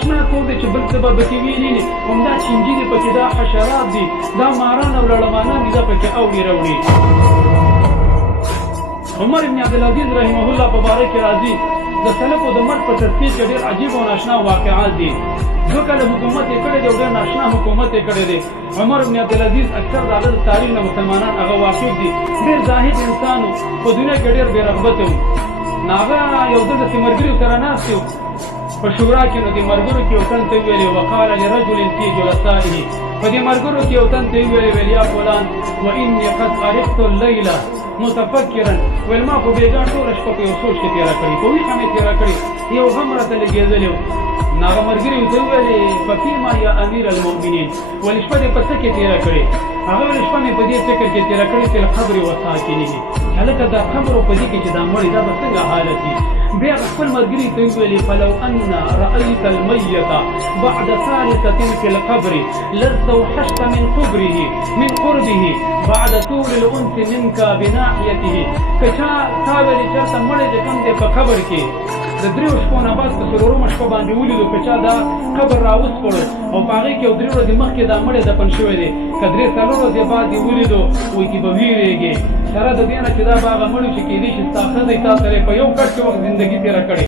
ناشنا کور دی چې بل څه به پکې ویلي نه همدا چینجي دي پکې دا حشرات دي دا ماران او لړمانان دي دا پکې اوړي راوړي عمر بن عبدالعزیز رحمه الله په باره کې راځي د سلفو د مرګ په تذکیر کې ډېر عجیب او ناشنا واقعات دي دو کله حکومت یې کړی دی او ډېر ناشنا حکومت یې کړی دی عمر بن عبدالعزیز اکثر د هغه د تاریخ نه مسلمانان هغه واقف دي ډېر زاهد انسان و په دنیا کې ډېر بې رغبته و نو هغه یو ځل د ملګرو سره ناست و په شورا کې نو د ملګرو کې یو تن ته ویلې وقال لرجل في جلسائه په دې ملګرو کې یو تن ته ویلې یا فلان واني قد ارقت الليله متفکرا ویل ما خو بېګا ټوله شپه په یو سوچ کې تېره کړې په ویښه مې تېره کړې یو غم راته لګېدلی و نو هغه ملګري ورته وویلې ففیما یا امیر المؤمنین ولې شپه دې په څه کې تېره کړې هغه ویل شپه مې په دې فکر کې تېره کړې چې القبر وساکنه هلکه دا قبر په دې کې چې دا مړی دا به څنګه حالت وي بیا خپل ملګري ته وویلې فلو ان رأيت الميت بعد ثالثة في القبر لاستوحشت من قربه بعد طول الانس منك بناحيته کچا تا ویلې چېرته مړی چې کوم دی په قبر کې د دریو شپو نه بعد په څلورمه شپه باندې ولیدو که چا دا قبر راوسپړو او په هغې کې یو درې ورځې مخکې دا مړی دفن شوی دی که درې څلور ورځې بعد یې ولیدو وایي چې به ویرېږې سره د دې نه چې دا به هغه مړی چې کېدای شي ستا ښځی تا سره په یو کټ کې وخت زندګي تېره کړې